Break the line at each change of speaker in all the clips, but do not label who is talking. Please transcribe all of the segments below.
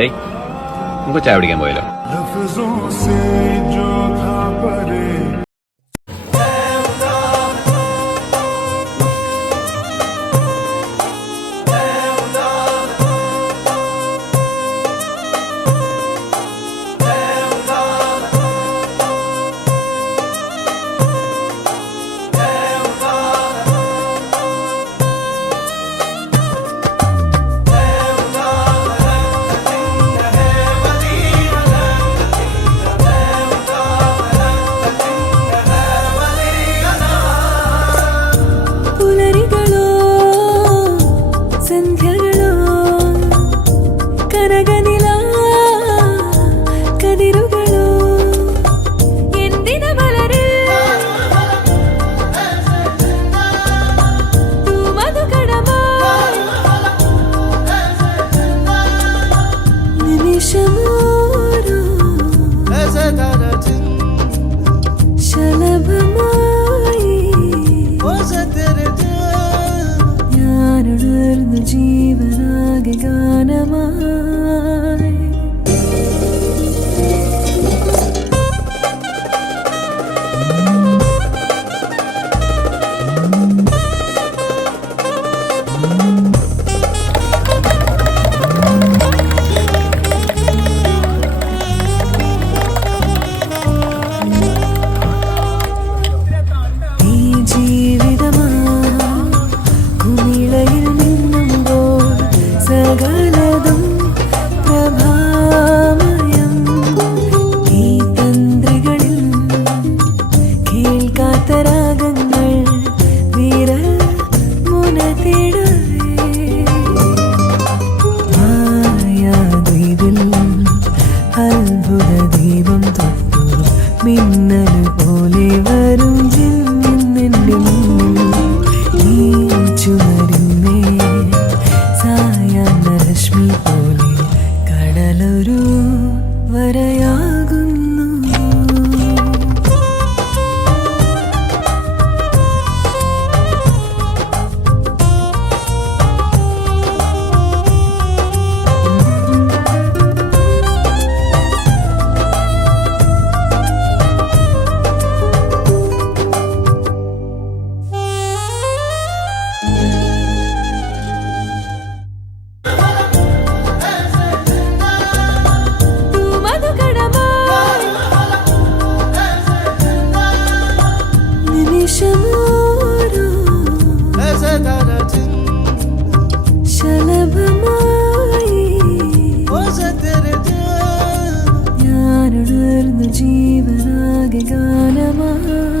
Day നമുക്ക് ചായ പിടിക്കാൻ പോയല്ലോ.
touch. എന്നു ജീവനാകെ ഗാനമായി.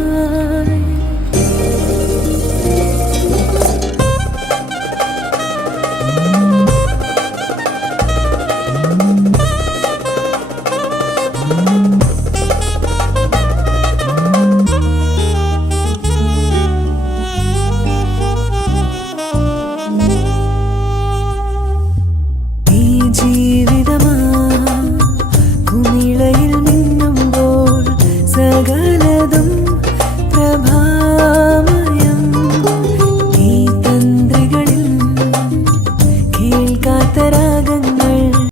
thank you